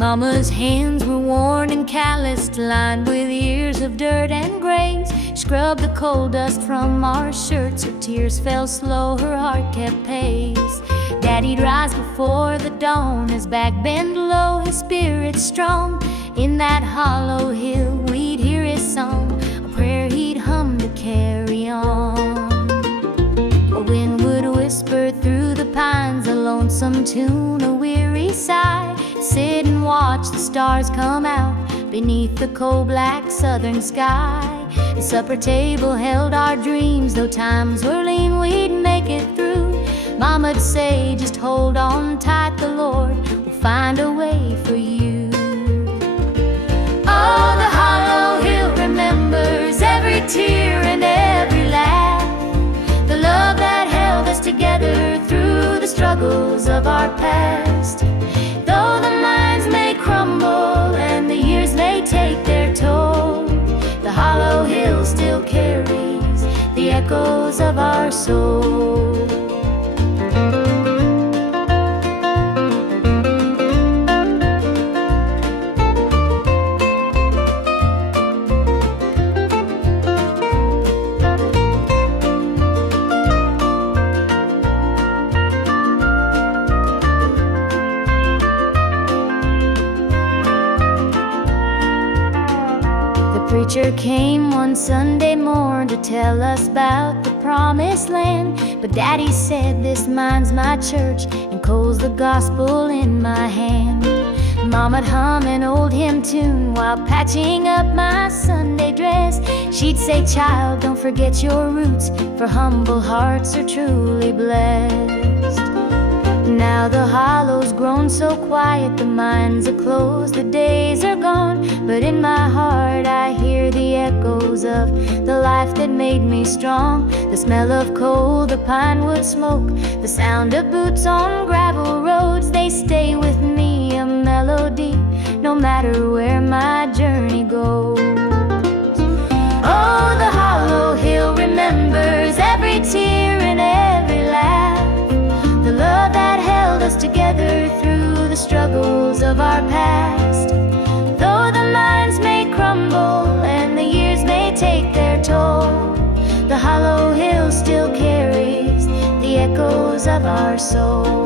Mama's hands were worn and calloused, lined with years of dirt and graze. Scrubbed the coal dust from our shirts, her tears fell slow, her heart kept pace. Daddy'd rise before the dawn, his back bent low, his spirit strong. In that hollow hill we'd hear his song, a prayer he'd hum to carry on. A wind would whisper through the pines, a lonesome tune, a weary sigh. Sit and watch the stars come out beneath the coal-black southern sky. The supper table held our dreams, though times were lean, we'd make it through. Mama'd say, just hold on tight, the Lord will find a way for you. Oh, the hollow hill remembers every tear and every laugh, the love that held us together through the struggles of our past. Though the mines may crumble and the years may take their toll, the hollow hill still carries the echoes of our soul. Preacher came one Sunday morn to tell us about the promised land. But Daddy said, this mine's my church and coal's the gospel in my hand. Mama'd hum an old hymn tune while patching up my Sunday dress. She'd say, child, don't forget your roots, for humble hearts are truly blessed. Now the hollow's grown so quiet, the mines are closed, the days are gone. But in my heart I hear the echoes of the life that made me strong. The smell of coal, the pine wood smoke, the sound of boots on gravel roads, they stay with me, a melody, no matter where my journey goes. Oh, the hollow hill remembers every tear and every laugh, the love that held us together through the struggles of our past. Though the mines may crumble and the years may take their toll, the hollow hill still carries the echoes of our soul.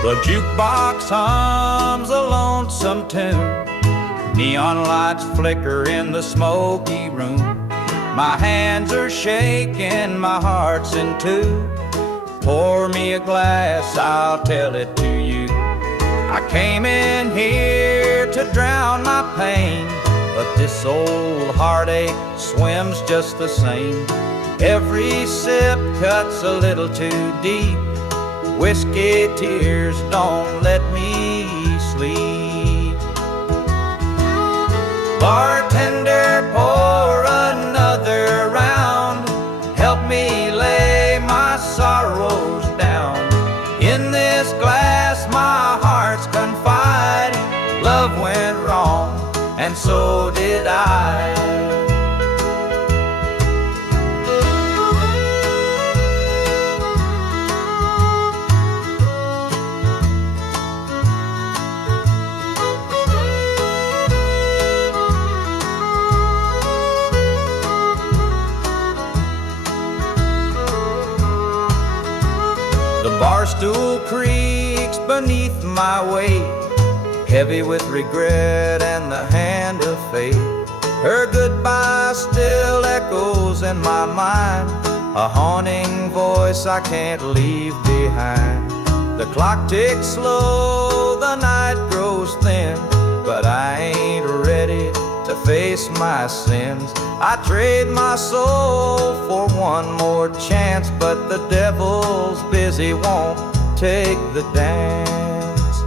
The jukebox hums a lonesome tune, neon lights flicker in the smoky room. My hands are shaking, my heart's in two. Pour me a glass, I'll tell it to you. I came in here to drown my pain, but this old heartache swims just the same. Every sip cuts a little too deep. Whiskey tears don't let me sleep. Bartender, pour another round. Help me lay my sorrows down. In this glass my heart's confide. Love went wrong, and so did I. Barstool creaks beneath my weight, heavy with regret and the hand of fate. Her goodbye still echoes in my mind, a haunting voice I can't leave behind. The clock ticks slow, the night grows thin, but I ain't ready to face my sins. I trade my soul for one more chance, but the devil's busy, won't take the dance.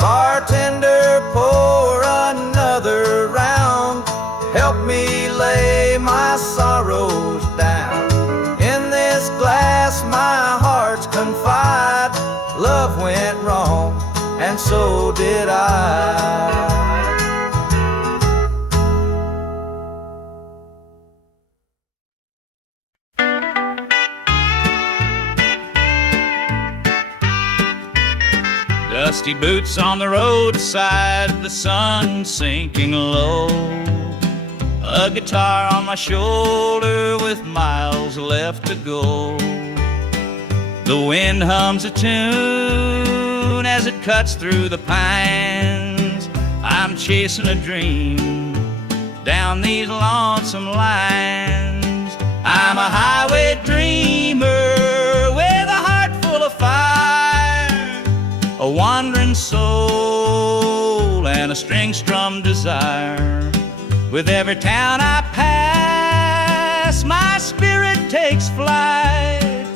Bartender, pour another round. Help me lay my sorrow so did I. Dusty boots on the roadside, the sun sinking low. A guitar on my shoulder with miles left to go. The wind hums a tune as it cuts through the pines. I'm chasing a dream down these lonesome lines. I'm a highway dreamer with a heart full of fire, a wandering soul and a string-strummed desire. With every town I pass, my spirit takes flight,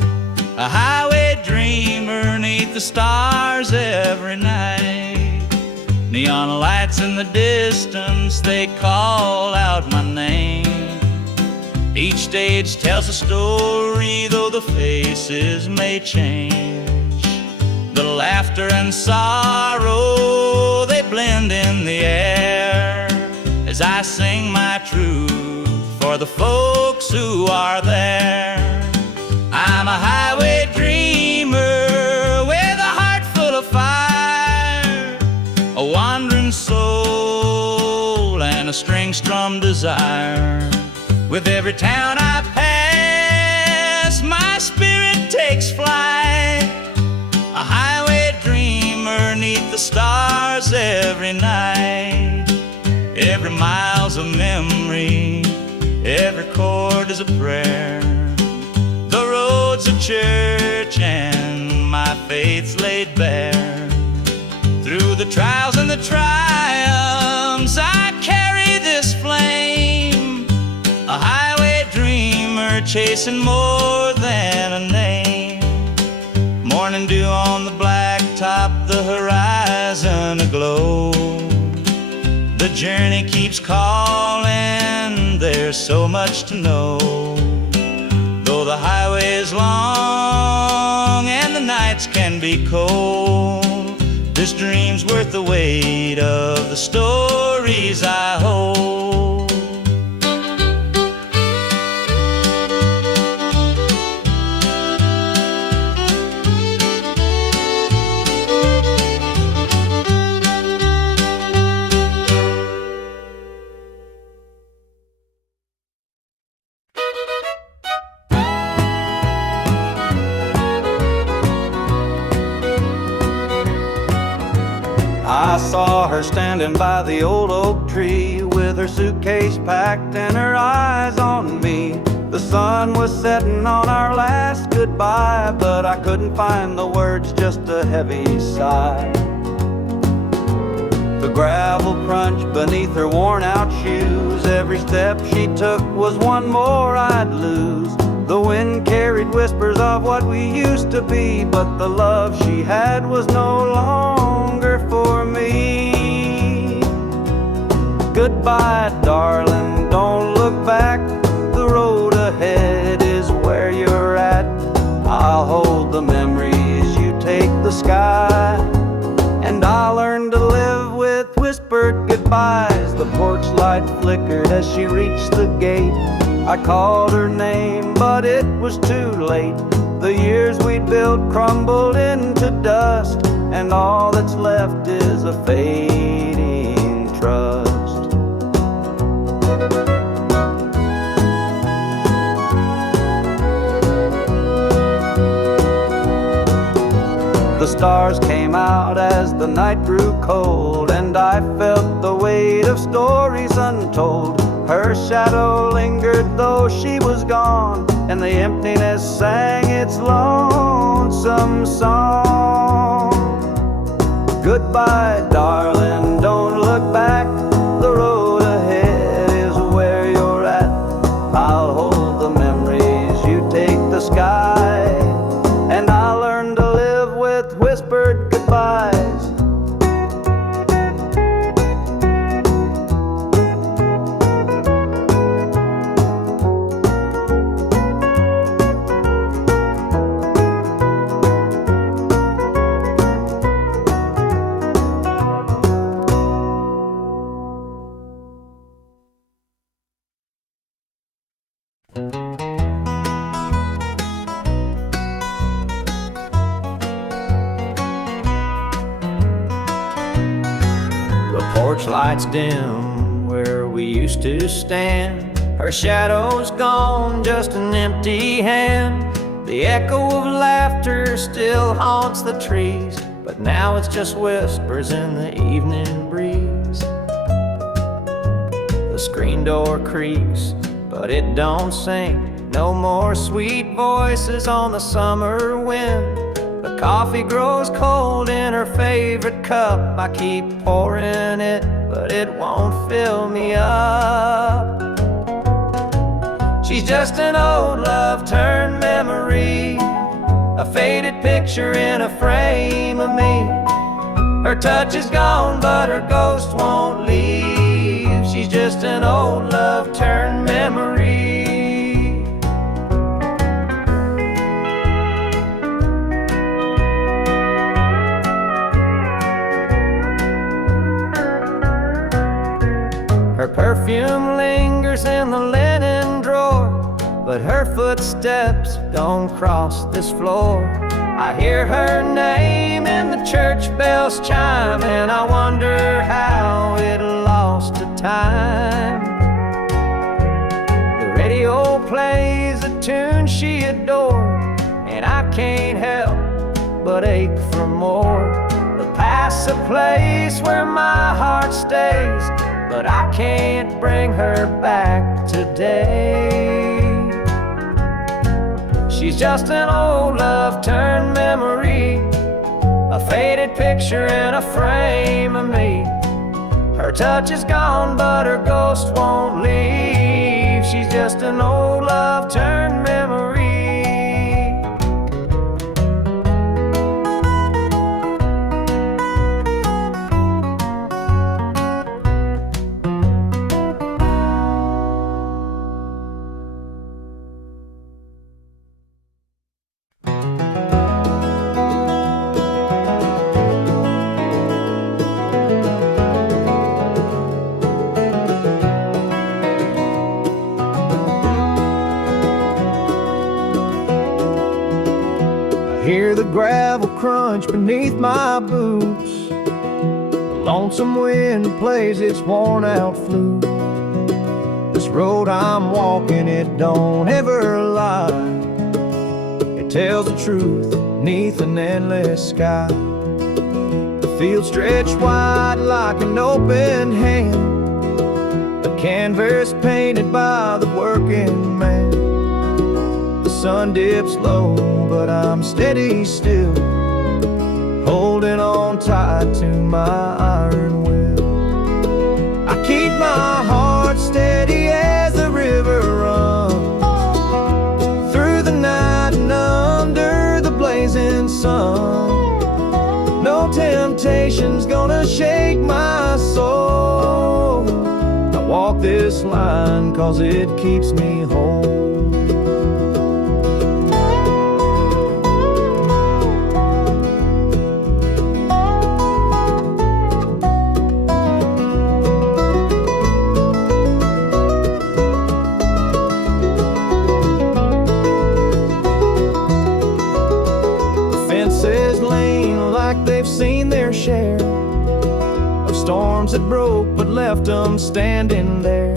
a highway dreamer 'neath the stars every night. Neon lights in the distance, they call out my name. Each stage tells a story, though the faces may change. The laughter and sorrow, they blend in the air as I sing my truth for the folks who are there. I'm a highway dreamer with a heart full of fire, a wandering soul and a string-strummed desire. With every town I pass, my spirit takes flight, a highway dreamer 'neath the stars every night. Every mile's a memory, every chord is a prayer. The road's a church and my faith's laid bare. Through the trials and the triumphs, I carry this flame, a highway dreamer chasing more than a name. Morning dew on the blacktop, the horizon aglow. The journey keeps calling, there's so much to know. Though the highway is long and the nights can be cold, this dream's worth the weight of the stories I hold. I saw her standing by the old oak tree with her suitcase packed and her eyes on me. The sun was setting on our last goodbye, but I couldn't find the words, just a heavy sigh. The gravel crunched beneath her worn out shoes. Every step she took was one more I'd lose. The wind carried whispers of what we used to be, but the love she had was no longer for me. Goodbye, darling, don't look back. The road ahead is where you're at. I'll hold the memories, you take the sky, and I'll learn to live with whispered goodbyes. The porch light flickered as she reached the gate. I called her name, but it was too late. The years we'd built crumbled into dust, and all that's left is a fading trust. The stars came out as the night grew cold, and I felt the weight of stories untold. Her shadow lingered though she was gone, and the emptiness sang its lonesome song. Goodbye, darling, don't look back. The road ahead is where you're at. I'll hold the memories, you take the sky, and I'll learn to live with whispered goodbyes. Porch lights dim where we used to stand. Her shadow's gone, just an empty hand. The echo of laughter still haunts the trees, but now it's just whispers in the evening breeze. The screen door creaks, but it don't sing. No more sweet voices on the summer wind. The coffee grows cold in her favorite cup. I keep pouring it, but it won't fill me up. She's just an old love turned memory, a faded picture in a frame of me. Her touch is gone, but her ghost won't leave. She's just an old love turned memory. Her perfume lingers in the linen drawer, but her footsteps don't cross this floor. I hear her name in the church bells chime, and I wonder how it lost to time. The radio plays a tune she adored, and I can't help but ache for more. The past's a place where my heart stays, but I can't bring her back today. She's just an old love turned memory, a faded picture in a frame of me. Her touch is gone, but her ghost won't leave. She's just an old love turned memory. Hear the gravel crunch beneath my boots. The lonesome wind plays its worn out flute. This road I'm walking, it don't ever lie. It tells the truth neath an endless sky. The field stretched wide like an open hand, a canvas painted by the working man. The sun dips low, but I'm steady still, holding on tight to my iron will. I keep my heart steady as the river runs through the night and under the blazing sun. No temptation's gonna shake my soul. I walk this line 'cause it keeps me whole. Seen their share of storms that broke but left them standing there.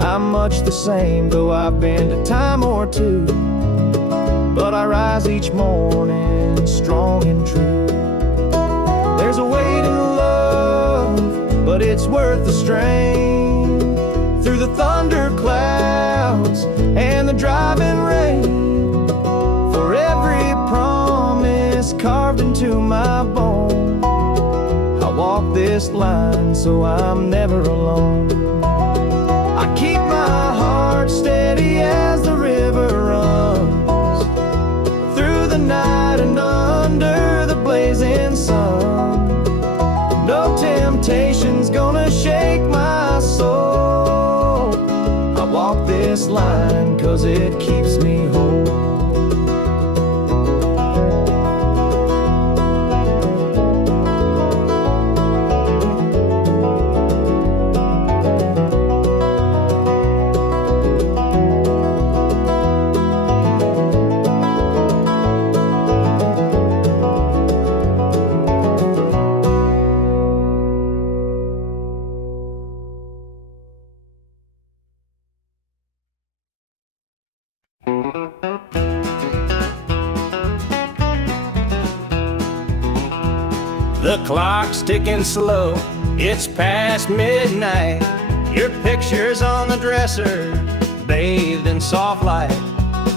I'm much the same, though I've been a time or two, but I rise each morning strong and true. There's a weight in love, but it's worth the strain. Through the thunder clouds and the driving rain, for every promise carved into my bone, I walk this line so I'm never alone. I keep my heart steady as the river runs through the night and under the blazing sun. No temptation's gonna shake my soul. I walk this line 'cause it keeps me whole. clock's ticking slow. It's past midnight. Your picture's on the dresser, bathed in soft light.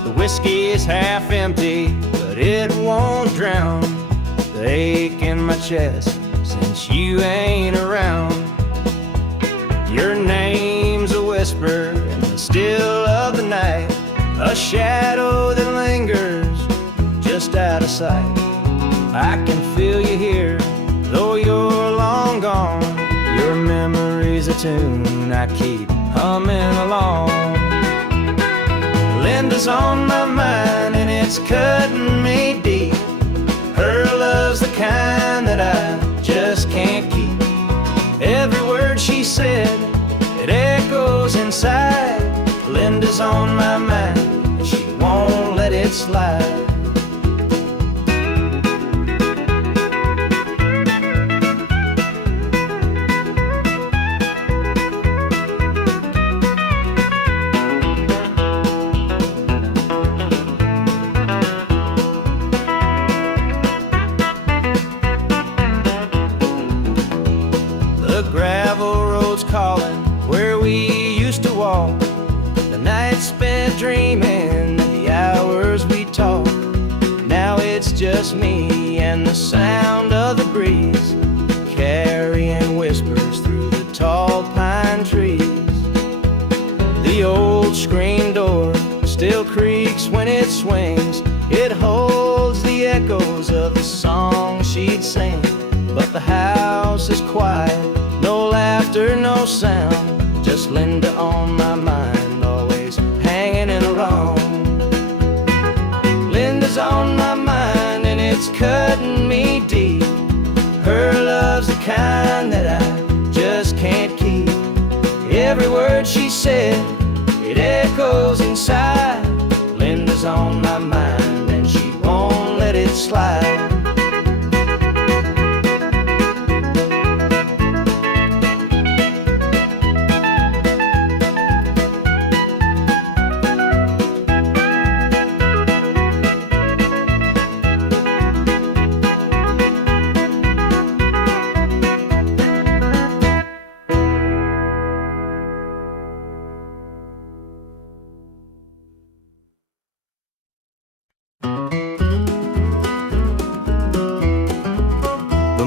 The whiskey is half empty, but it won't drown the ache in my chest since you ain't around. Your name's a whisper in the still of the night, a shadow that lingers just out of sight. I can feel you here, though you're long gone. Your memory's a tune I keep humming along. Linda's on my mind and it's cutting me deep. Her love's the kind that I just can't keep. Every word she said, it echoes inside. Linda's on my mind and she won't let it slide. Dreaming the hours we talk. Now it's just me and the sound of the breeze, carrying whispers through the tall pine trees. The old screen door still creaks when it swings. It holds the echoes of the song she'd sing. But the house is quiet, no laughter, no sound, just Linda on my mind, hanging around. Linda's on my mind and it's cutting me deep. Her love's the kind that I just can't keep. Every word she said, it echoes inside. Linda's on my mind and she won't let it slide.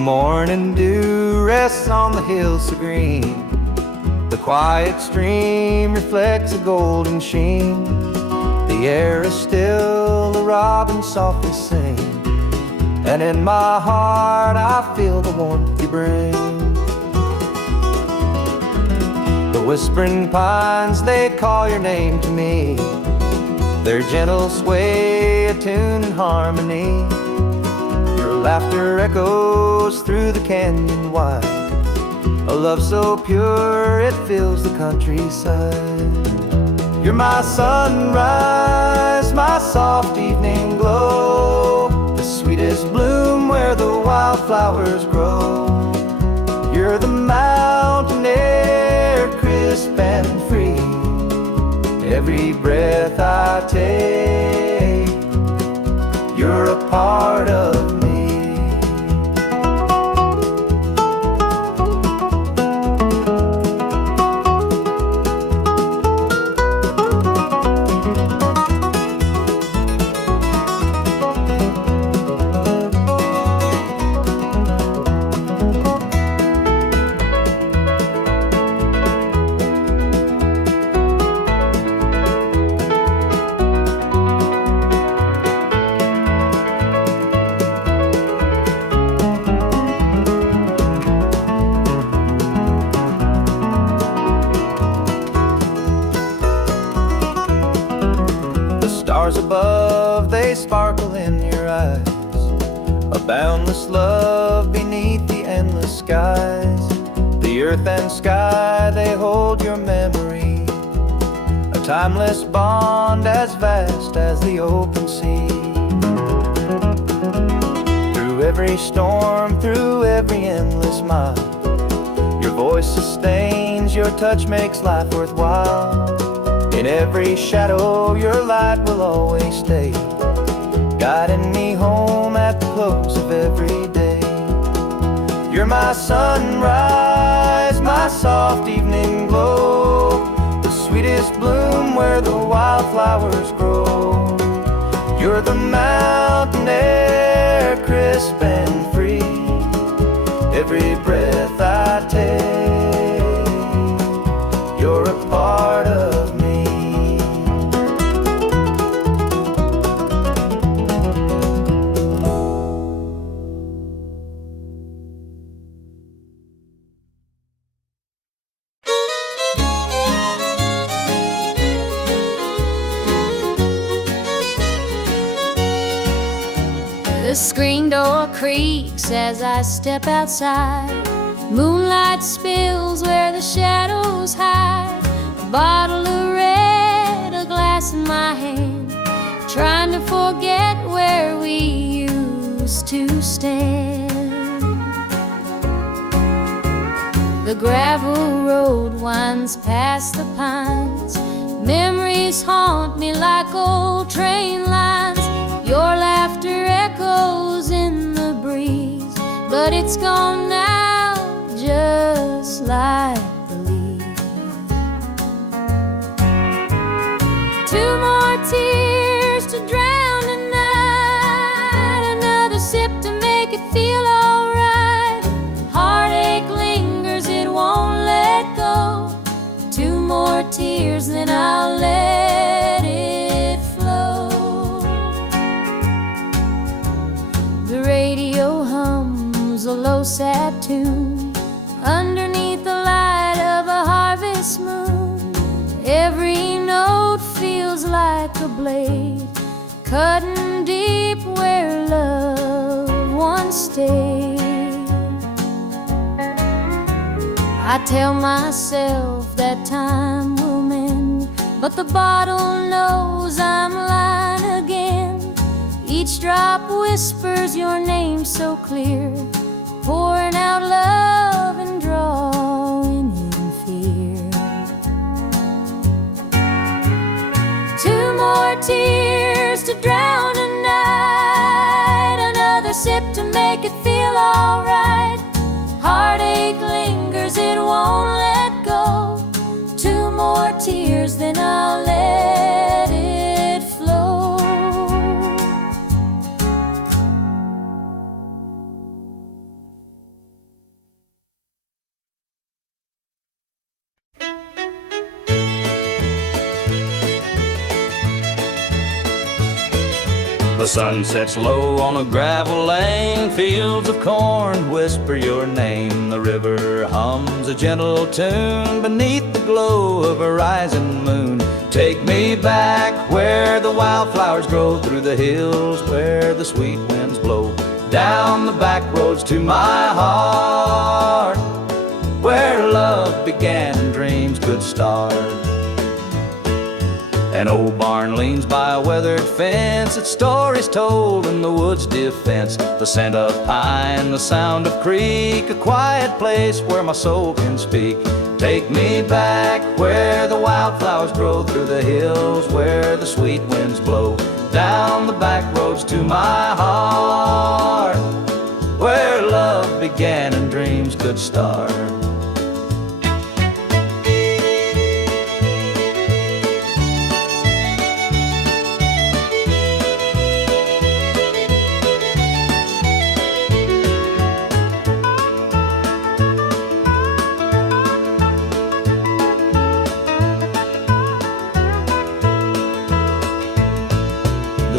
Morning dew rests on the hills so green. The quiet stream reflects a golden sheen. The air is still, the robins softly sing, and in my heart I feel the warmth you bring. The whispering pines, they call your name to me. Their gentle sway, a tune in harmony. Laughter echoes through the canyon wide, a love so pure it fills the countryside. You're my sunrise, my soft evening glow, the sweetest bloom where the wildflowers grow. You're the mountain air, crisp and free. Every breath I take, you're a part of me. Above, they sparkle in your eyes, a boundless love beneath the endless skies. The earth and sky, they hold your memory, a timeless bond as vast as the open sea. Through every storm, through every endless mile, your voice sustains, your touch makes life worthwhile. In every shadow, your light will always stay, guiding me home at the close of every day. You're my sunrise, my soft evening glow, the sweetest bloom where the wildflowers grow. You're the mountain air, crisp and free, every breath I take, you're a part of me. The screen door creaks as I step outside. Moonlight spills where the shadows hide. A bottle of red, a glass in my hand, trying to forget where we used to stand. The gravel road winds past the pines. Memories haunt me like old train lines. Your laughter echoes in the breeze, but it's gone now, just like the leaves. Two more tears to drown the night, another sip to make it feel alright. Heartache lingers, it won't let go. Two more tears, then I'll let it flow. The radio hums a low sad tune underneath the light of a harvest moon. Every note feels like a blade cutting deep where love once stayed. I tell myself that time will mend, but the bottle knows I'm lying again. Each drop whispers your name so clear, pouring out love and drawing in fear. Two more tears to drown a night, another sip to make it feel alright. Heartache lingers, it won't let go. Two more tears, then I'll let it flow. The sun sets low on a gravel lane, fields of corn whisper your name. The river hums a gentle tune beneath the glow of a rising moon. Take me back where the wildflowers grow, through the hills where the sweet winds blow, down the back roads to my heart, where love began and dreams could start. An old barn leans by a weathered fence, its stories told in the wood's defense. The scent of pine, the sound of creek, a quiet place where my soul can speak. Take me back where the wildflowers grow, through the hills where the sweet winds blow, down the back roads to my heart, where love began and dreams could start.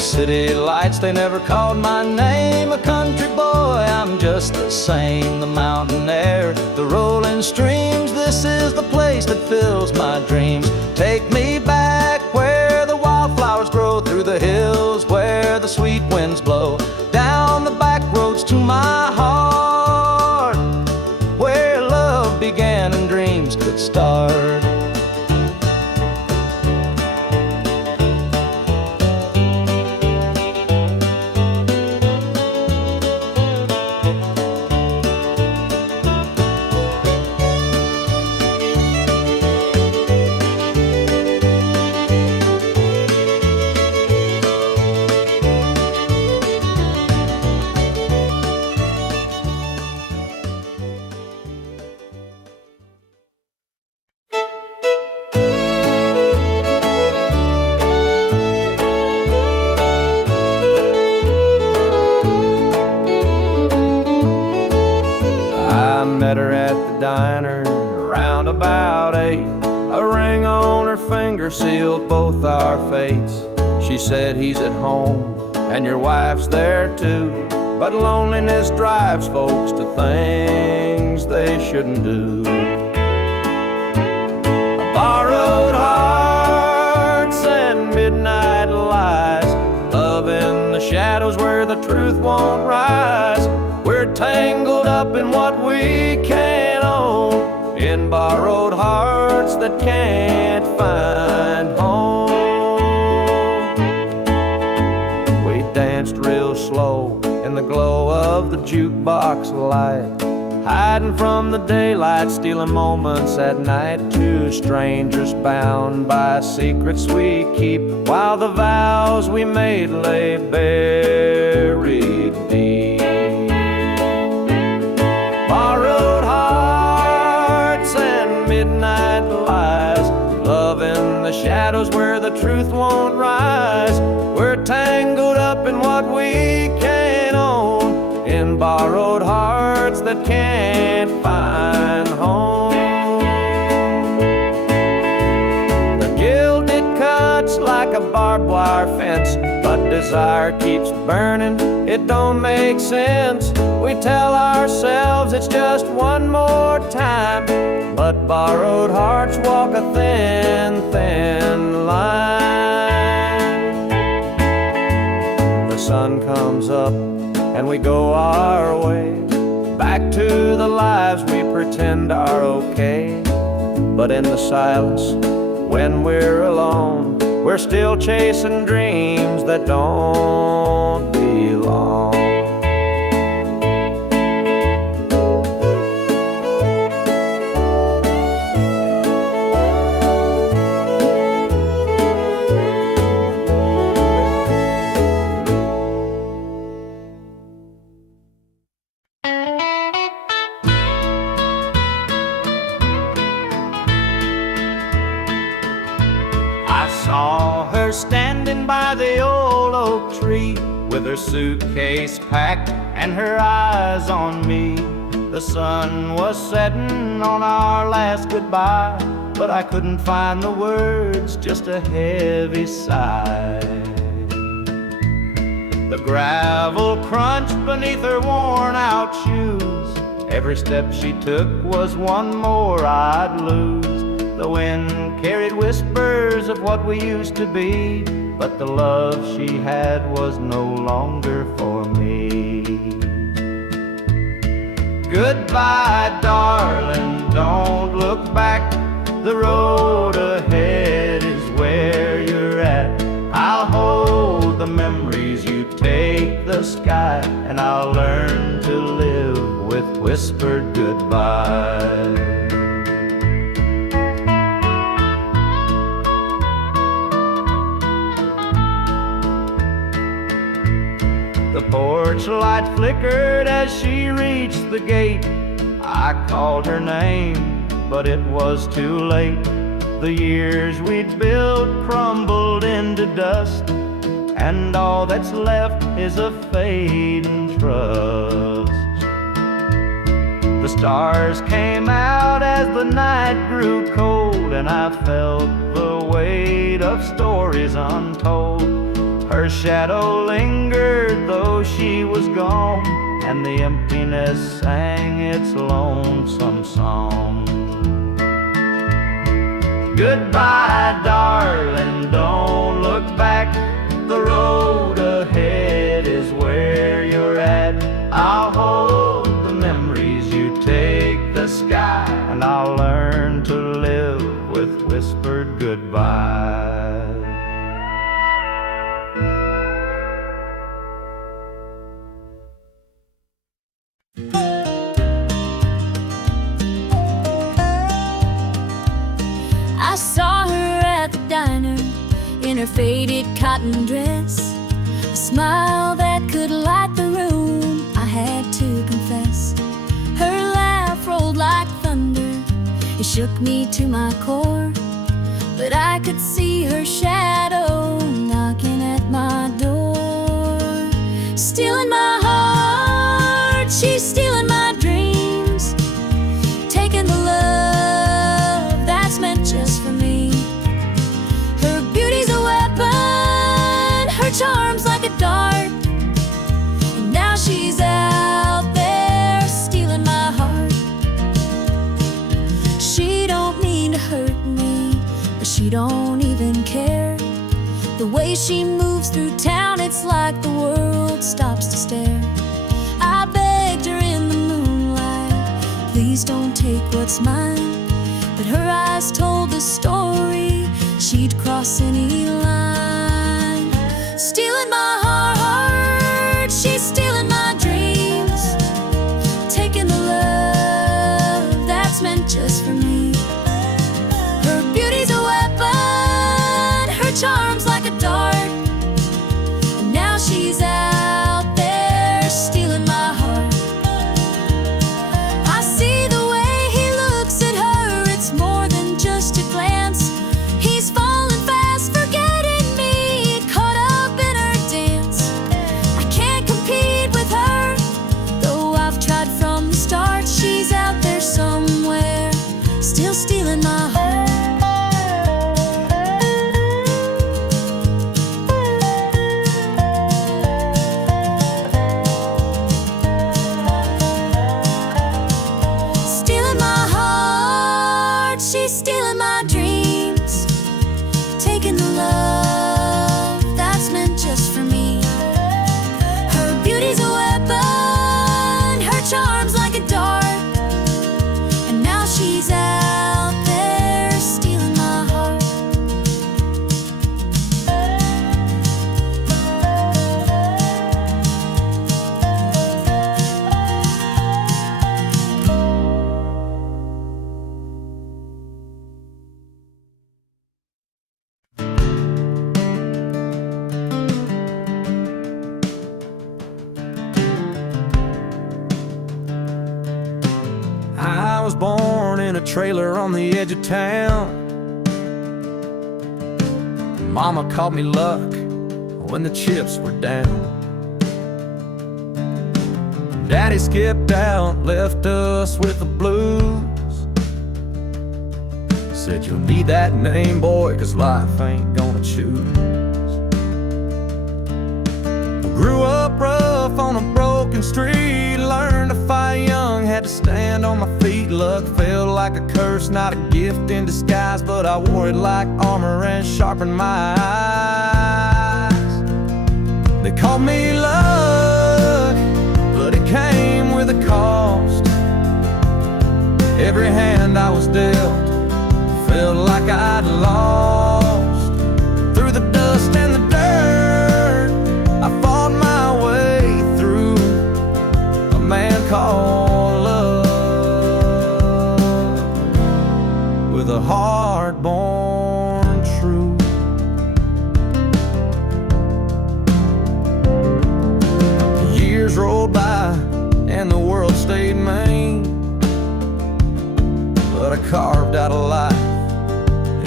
City lights, they never called my name. A country boy, I'm just the same. The mountain air, the rolling streams, this is the place that fills my dreams. Take me back where the wildflowers grow, through the hills where the sweet winds blow, down the back roads to my heart, where love began and dreams could start. diner around about 8. A ring on her finger sealed both our fates. She said he's at home and your wife's there too, but loneliness drives folks to things they shouldn't do. Borrowed hearts and midnight lies, love in the shadows where the truth won't rise. We're tangled up in what we can't own, in borrowed hearts that can't find home. We danced real slow in the glow of the jukebox light, hiding from the daylight, stealing moments at night. Two strangers bound by secrets we keep, while the vows we made lay buried deep. Borrowed hearts and midnight lies, love in the shadows where the truth won't rise. We're tangled up in what we can't own, in borrowed hearts that can't find home. The gilded cuts like a barbed wire fence, but desire keeps burning, it don't make sense. We tell ourselves it's just one more time, but borrowed hearts walk a thin, thin line. The sun comes up and we go our way, back to the lives we pretend are okay. But in the silence, when we're alone, we're still chasing dreams that don't belong. Standing by the old oak tree, with her suitcase packed and her eyes on me. The sun was setting on our last goodbye, but I couldn't find the words, just a heavy sigh. The gravel crunched beneath her worn out shoes, every step she took was one more I'd lose. The wind carried whispers of what we used to be, but the love she had was no longer for me. Goodbye, darling, don't look back. The road ahead is where you're at. I'll hold the memories, you take the sky, and I'll learn to live with whispered goodbye. The porch light flickered as she reached the gate. I called her name, but it was too late. The years we'd built crumbled into dust, and all that's left is a fading trust. The stars came out as the night grew cold, and I felt the weight of stories untold. Her shadow lingered though she was gone, and the emptiness sang its lonesome song. Goodbye, darling, don't look back. The road ahead is where you're at. I'll hold the memories, you take the sky, and I'll learn to live with whispered goodbye. I saw her at the diner in her faded cotton dress, a smile that could light the room, I had to confess. Her laugh rolled like thunder, it shook me to my core, but I could see her shadow knocking at my door. Stealing my heart, she's stealing my dreams, taking she don't even care. The way she moves through town, it's like the world stops to stare. I begged her in the moonlight, please don't take what's mine. But her eyes told the story, she'd cross any line. Stealing my heart, she's stealing my dreams, taking the love that's meant just for me. Her beauty's a weapon, her charm's like a dart, and now she's out there stealing my heart. I see the way he looks at her, it's more than just a glance. He's falling fast, forgetting me, caught up in her dance. I can't compete with her, though I've tried from the start. She's out there somewhere, still stealing my heart. Stealing my heart, she's stealing my dreams, taking the love that's meant just for me. Her beauty's a weapon, her charm's like a dart, and now she's out there stealing my heart. I was born in a trailer on the edge of town. Mama called me luck when the chips were down. Daddy skipped out, left us with the blues. Said you'll need that name, boy, 'cause life ain't gonna choose. Grew up rough on a broken street, learned to fight young, had to stand on my feet. Luck felt like a curse, not a gift in disguise, but I wore it like armor and sharpened my eyes. They called me luck, but it came with a cost. Every hand I was dealt felt like I'd lost. Through the dust and the dirt, I fought my way through a man called love, with a heart born true. The years rolled by and the world stayed mean, but I carved out a life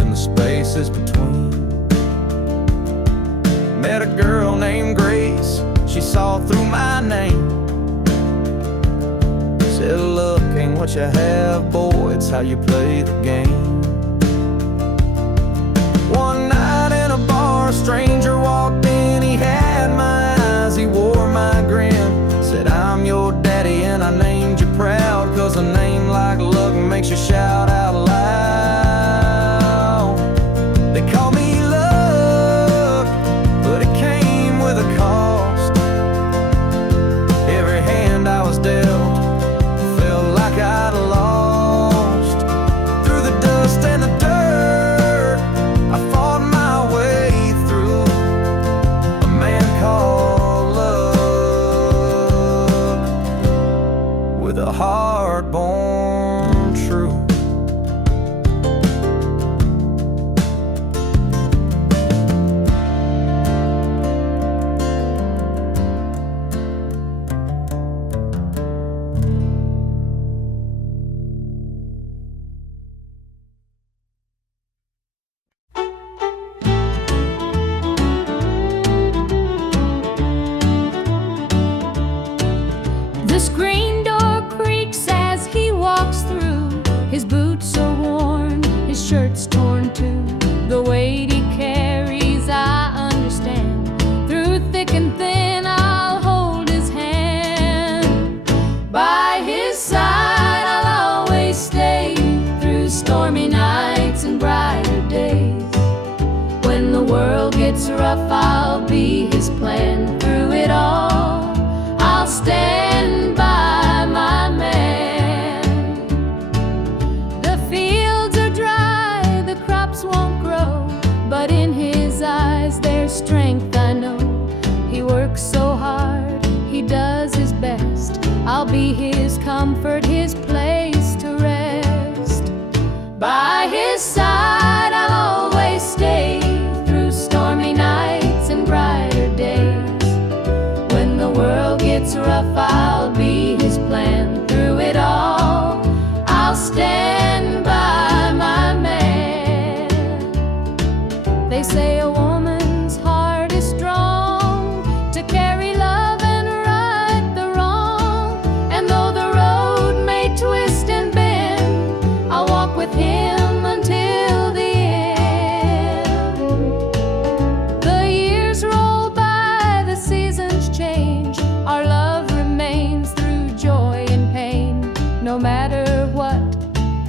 in the spaces between. Met a girl named Grace, she saw through my name. Said luck ain't what you have, boy, it's how you play the game. One night in a bar, a stranger walked in, he had my eyes, he wore my grin. Said I'm your daddy and I named you proud, 'cause a name like luck makes you shout out loud. They call me luck, but it came with a cost. Every hand I was dealt felt like I'd lost. Through the dust and the dirt, I fought my way through a man called love, with a heart born true. rough, I'll be his plan through it all. I'll stand by my man. The fields are dry, the crops won't grow, but in his eyes there's strength, I know. He works so hard, he does his best. I'll be his comfort, his place to rest. By his side I'll always stay, through stormy nights and brighter days. When the world gets rough, I'll be his plan through it all. I'll stand by my man. They say a woman's heart is strong to carry love and right the wrong. And though the road may twist and bend, I'll walk with him until the end. The years roll by, the seasons change, our love remains through joy and pain. No matter what,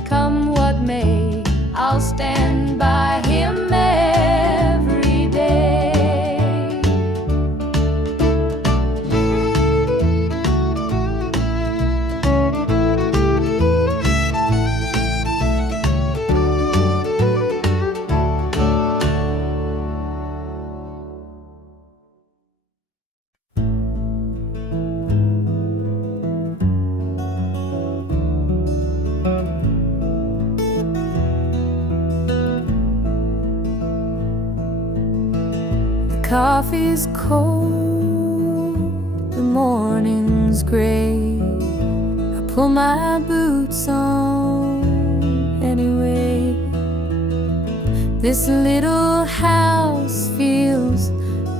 come what may, I'll stand by him every day. The coffee's cold, the morning's gray. I pull my boots on anyway. This little house feels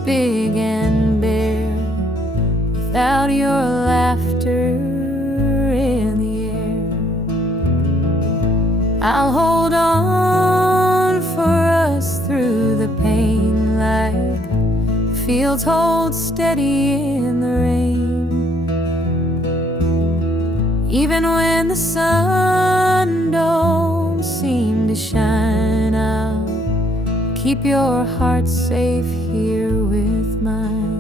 big and bare without your laughter in the air. I'll hold on for us through the pain, like fields hold steady in the rain. Even when the sun don't seem to shine, I'll keep your heart safe here with mine.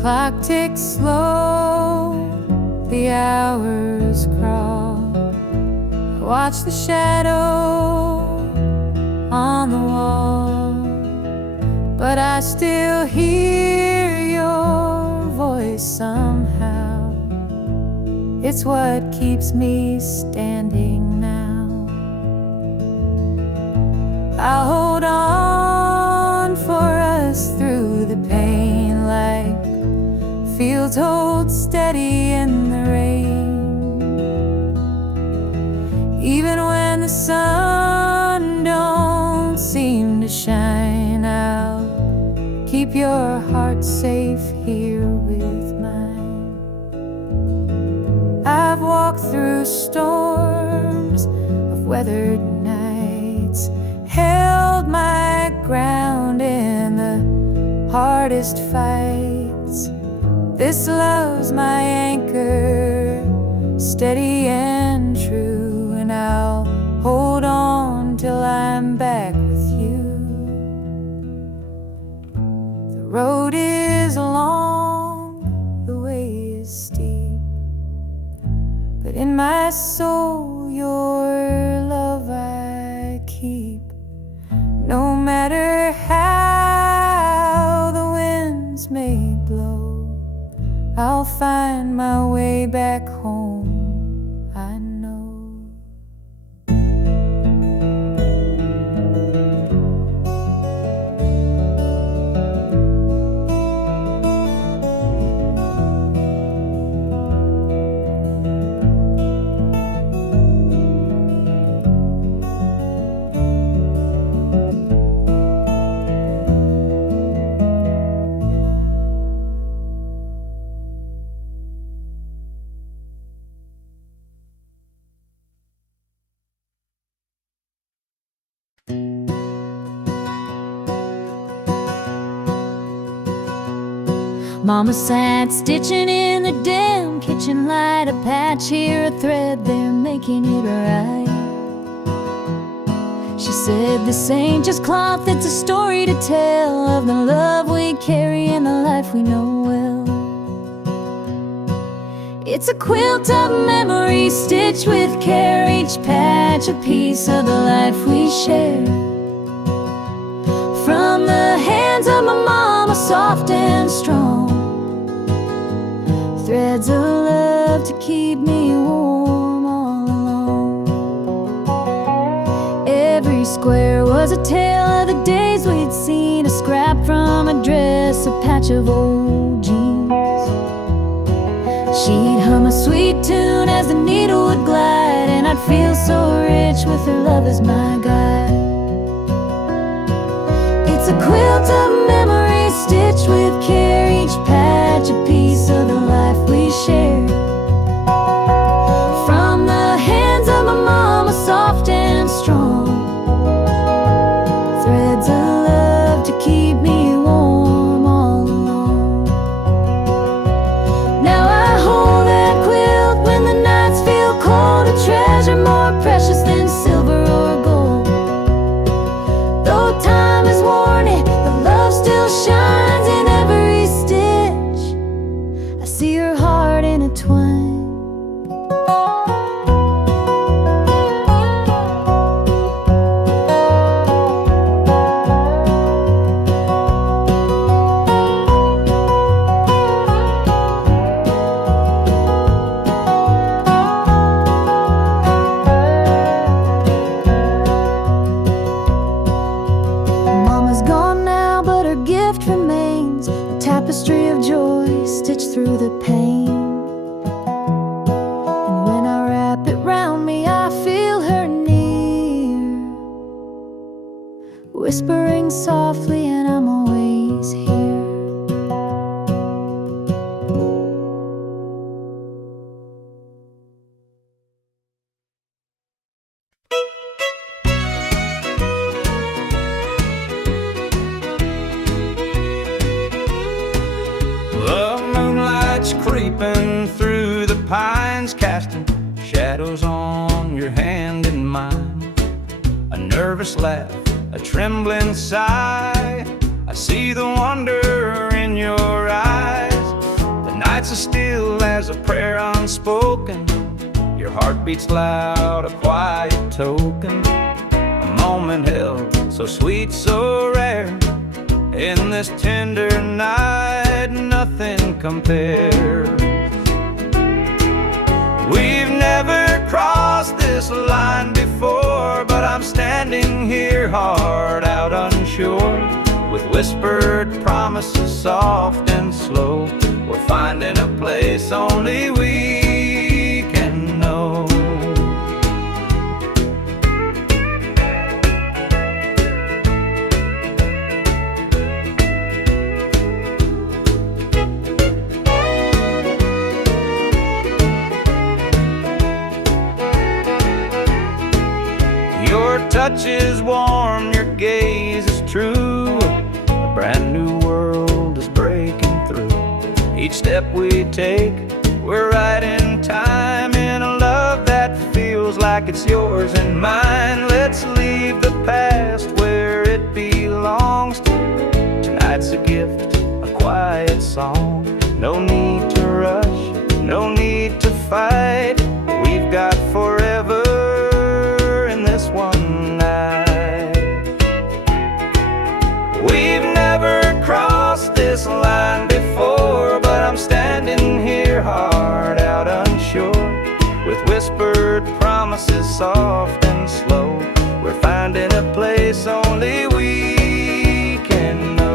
Clock ticks slow, the hours crawl. I watch the shadow on the wall, but I still hear your voice somehow. It's what keeps me standing now. I'll hold on for us through the pain, like fields hold steady in the rain. Even when the sun don't seem to shine, I'll keep your heart safe here with mine. I've walked through storms of weathered nights, held my ground in the hardest fights. This love's my anchor, steady and true, and I'll hold on till I'm back with you. The road is long, the way is steep, but in my soul your love I keep. No matter how the winds may blow, I'll find my way back home, I know. Mama sat stitching in the dim kitchen light, a patch here, a thread there, making it right. She said, this ain't just cloth, it's a story to tell of the love we carry and the life we know well. It's a quilt of memories stitched with care, each patch a piece of the life we share. From the hands of my mama, soft and strong, threads of love to keep me warm all along. Every square was a tale of the days we'd seen, a scrap from a dress, a patch of old jeans. She'd hum a sweet tune as the needle would glide, and I'd feel so rich with her love as my guide. It's a quilt of memories stitched with care, each patch a piece of the life we share. From the hands of my mama, soft and strong, threads of love to keep me warm all along. Now I hold that quilt when the nights feel cold, a treasure more precious than silver or gold. Though time has worn it, the love still shines in every stitch. I see her heart intertwined. Mama's gone now, but her gift remains, a tapestry of joy stitched through the pain. And when I wrap it round me, I feel her near, whispering softly, and I'm always here. The moonlight's creeping through the pines, casting shadows on your hand and mine. A nervous laugh, a trembling sigh, I see the wonder in your eyes. The nights are still as a prayer unspoken, your heart beats loud, a quiet token. A moment held, so sweet, so rare, in this tender night, nothing compares. We've never crossed this line before, but I'm standing here, heart out unsure, with whispered promises soft and slow. We're finding a place only we can know. Your touch is warm, your gaze is true, a brand new world is breaking through. Each step we take, we're right in time, in a love that feels like it's yours and mine. Let's leave the past where it belongs. Tonight's a gift, a quiet song. No need to rush, no need to fight. We've got forever in this one night. We've never crossed this line before, but I'm standing here, heart out unsure, with whispered promises soft and slow. We're finding a place only we can know.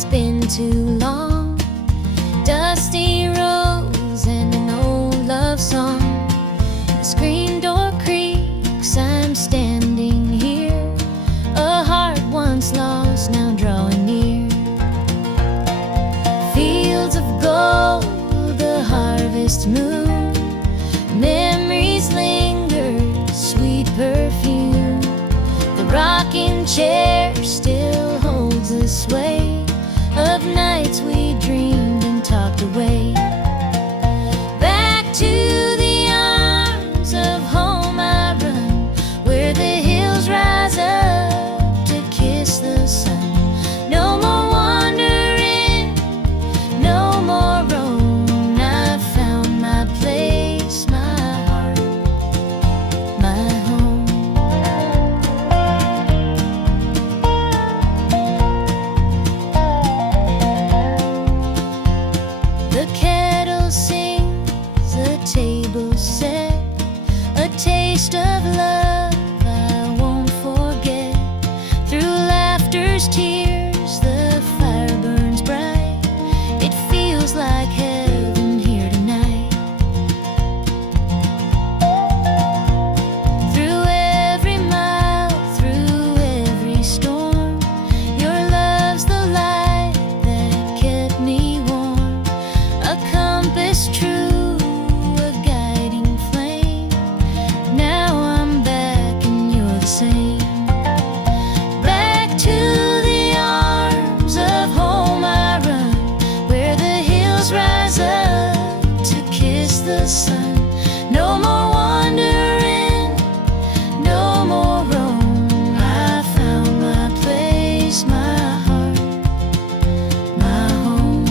It's been too long. Dusty roads and an old love song. The screen door creaks, I'm standing here. A heart once lost, now drawing near. Fields of gold, the harvest moon. Memories linger, sweet perfume. The rocking chair still holds the sway of nights we dreamed and talked away. Back to the arms of home I run, where the hills rise up to kiss the sun. No more wandering, no more roam. I've found my place, my heart, my home. The kettle sings, the table set, a taste of love I won't forget. Through laughter's tears, the fire burns bright. It feels like heaven here tonight. Through every mile, through every storm, your love's the light that kept me warm. A compass true, a guiding flame. Now I'm back and you're the same. Back to the arms of home I run, where the hills rise up to kiss the sun. No more wandering, no more roam. I found my place, my heart, my home.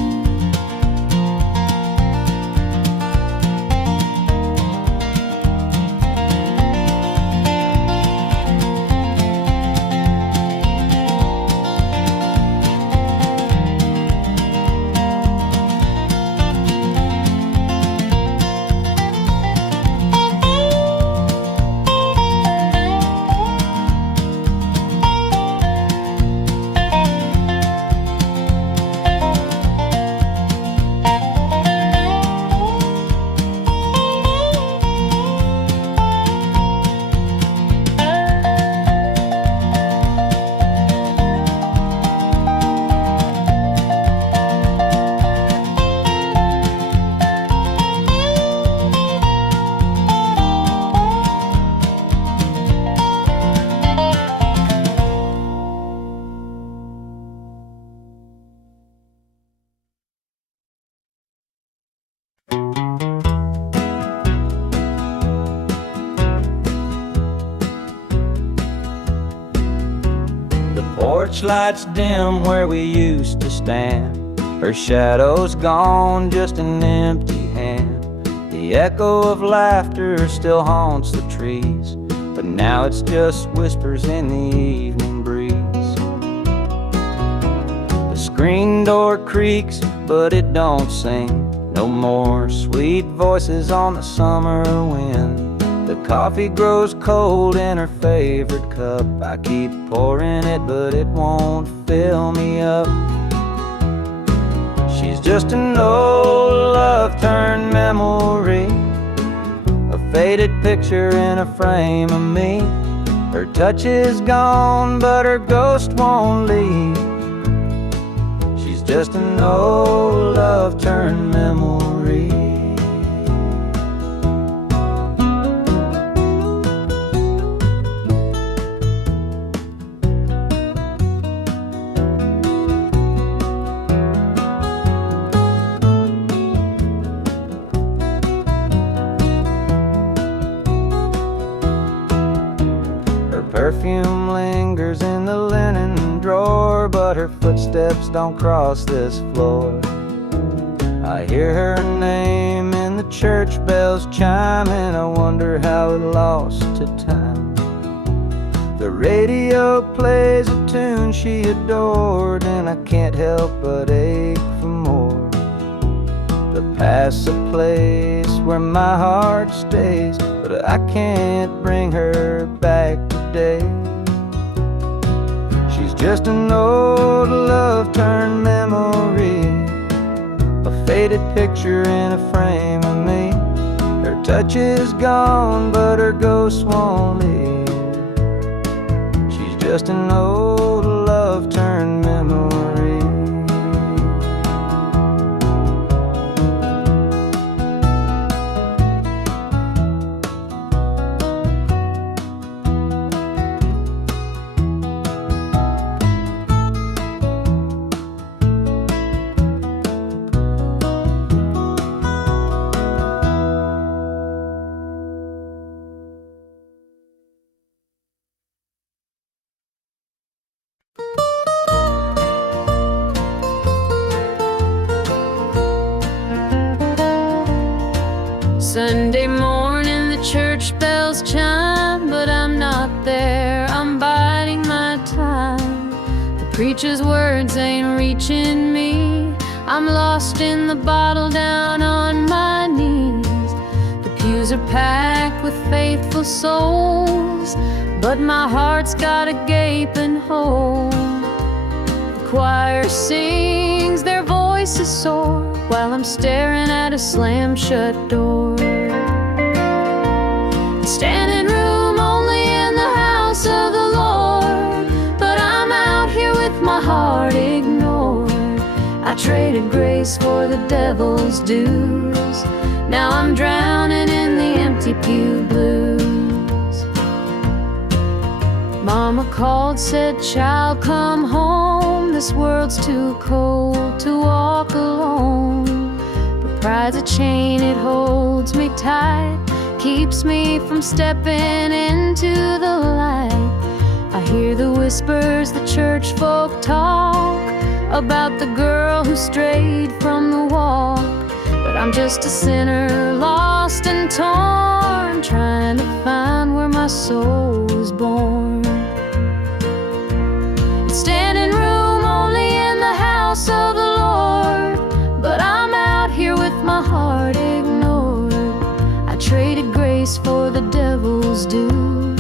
The porch lights dim where we used to stand. Her shadow's gone, just an empty hand. The echo of laughter still haunts the trees, but now it's just whispers in the evening breeze. The screen door creaks, but it don't sing. No more sweet voices on the summer wind. The coffee grows cold in her favorite cup. I keep pouring it, but it won't fill me up. She's just an old love turned memory, a faded picture in a frame of me. Her touch is gone, but her ghost won't leave. She's just an old love turned memory. Perfume lingers in the linen drawer, but her footsteps don't cross this floor. I hear her name in the church bells chiming. I wonder how it lost to time. The radio plays a tune she adored, and I can't help but ache for more. The past's a place where my heart stays, but I can't bring her back today. She's just an old love turned memory. faded picture in a frame of me. Her touch is gone, but her ghost won't leave. She's just an old love turned memory. Sunday morning the church bells chime, but I'm not there, I'm biding my time. The preacher's words ain't reaching me, I'm lost in the bottle down on my knees. The pews are packed with faithful souls, but my heart's got a gaping hole. The choir sings, their voices soar, while I'm staring at a slam-shut door. Standing room only in the house of the Lord, but I'm out here with my heart ignored. I traded grace for the devil's dues, now I'm drowning in the empty pew blues. Mama called, said, child, come home, this world's too cold to walk alone. But pride's a chain, it holds me tight, keeps me from stepping into the light. I hear the whispers the church folk talk about the girl who strayed from the walk, but I'm just a sinner, lost and torn, trying to find where my soul was born. Standing room only in the house of the Lord, but I'm out here with my heart ignored. I traded grace for the devil's dues,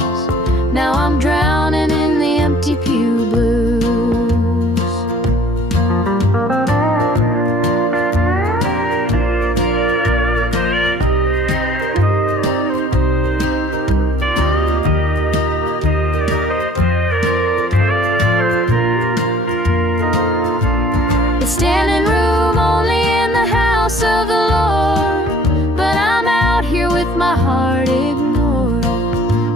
now I'm drowning in the empty pew blues. Standing room only in the house of the Lord, but I'm out here with my heart ignored.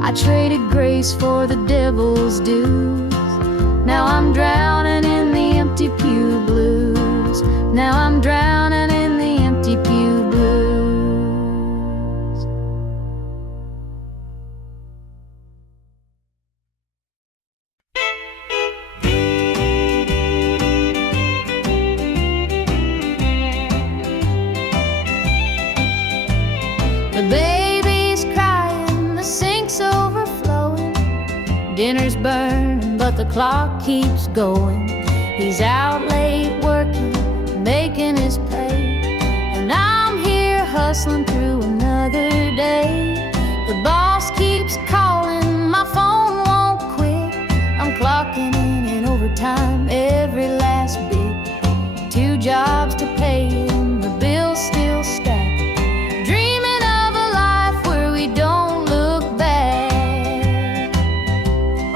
I traded grace for the devil's dues, now I'm drowning in the empty pew blues. Now I'm drowning in the empty pew blues. The baby's crying, the sink's overflowing, dinner's burning, but the clock keeps going. He's out late working, making his pay, and I'm here hustling through another day. The boss keeps calling, my phone won't quit. I'm clocking in overtime every last bit. 2 jobs to pay and the bills still stack. Dreaming of a life where we don't look back.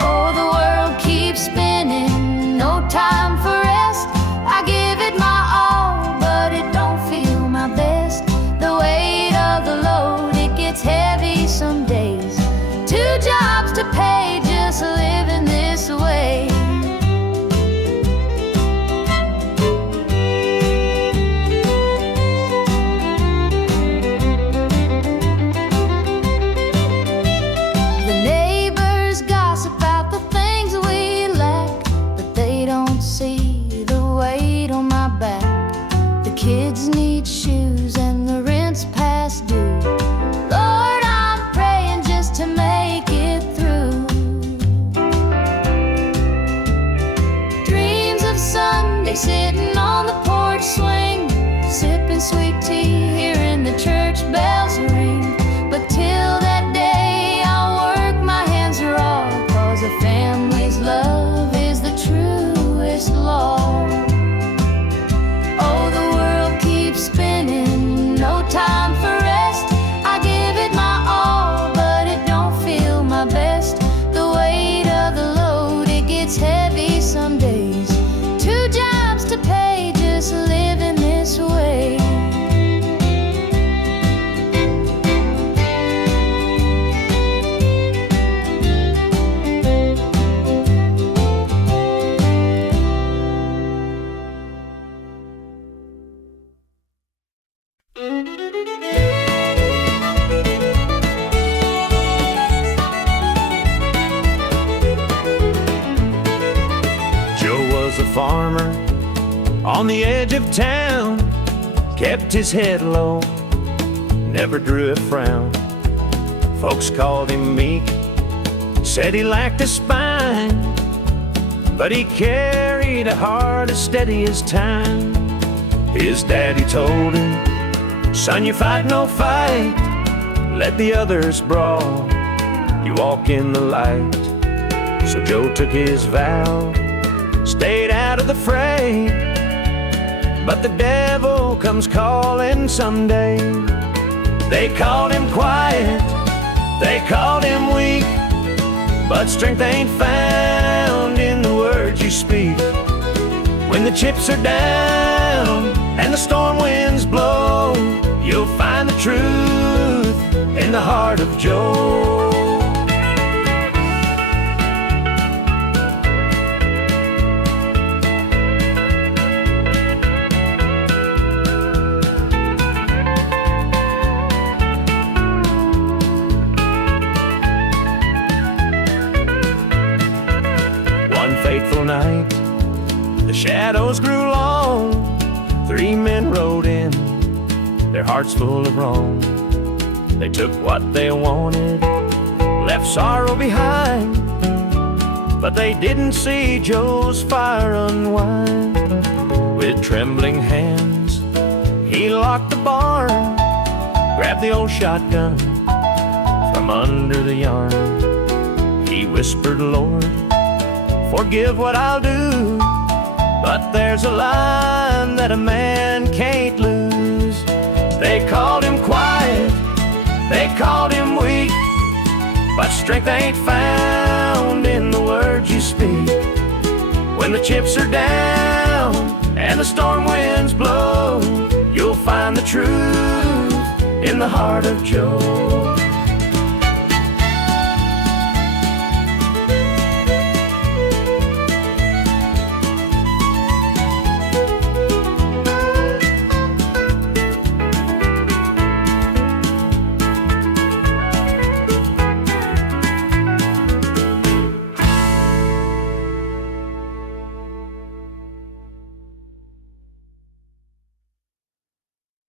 Oh, the world keeps spinning, no time for rest. I give it my all, but it don't feel my best. The weight of the load, it gets heavy some days. 2 jobs to pay, just living this way. The neighbors gossip about the things we lack, but they don't see the weight on my back. The kids need shoes and the rent's past due. Lord, I'm praying just to make it through. Dreams of Sunday sitting on the porch swing, sipping sweet tea, hearing the church bells ring. But till that day I'll work my hands raw, 'cause a family's love is the truest law. Oh, the world keeps spinning, us living this way. Farmer on the edge of town, kept his head low, never drew a frown. Folks called him meek, said he lacked a spine, but he carried a heart as steady as time. His daddy told him, son, you fight no fight, let the others brawl, you walk in the light. So Joe took his vow, stayed out of the fray, but the devil comes calling someday. They called him quiet, they called him weak, but strength ain't found in the words you speak. When the chips are down and the storm winds blow, you'll find the truth in the heart of Joe. Fateful night, the shadows grew long. 3 men rode in, their hearts full of wrong. They took what they wanted, left sorrow behind, but they didn't see Joe's fire unwind. With trembling hands, he locked the barn, grabbed the old shotgun from under the yarn. He whispered, Lord, forgive what I'll do, but there's a line that a man can't lose. They called him quiet, they called him weak, but strength ain't found in the words you speak. When the chips are down and the storm winds blow, you'll find the truth in the heart of Joe.